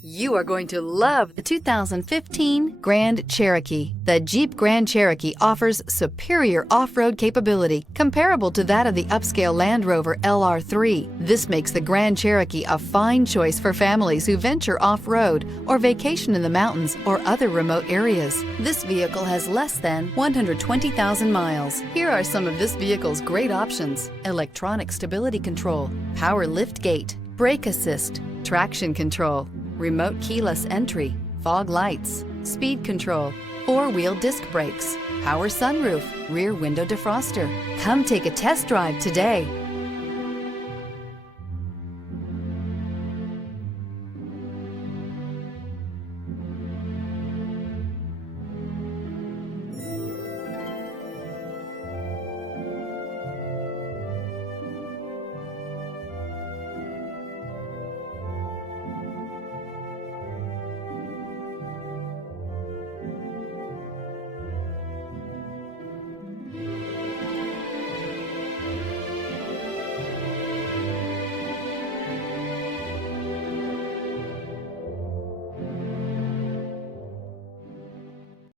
You are going to love the 2015 Grand Cherokee. The Jeep Grand Cherokee offers superior off-road capability comparable to that of the upscale Land Rover LR3. This makes the Grand Cherokee a fine choice for families who venture off-road or vacation in the mountains or other remote areas. This vehicle has less than 120,000 miles. Here are some of this vehicle's great options: electronic stability control, power liftgate, brake assist, traction control, remote keyless entry, fog lights, speed control, four-wheel disc brakes, power sunroof, rear window defroster. Come take a test drive today.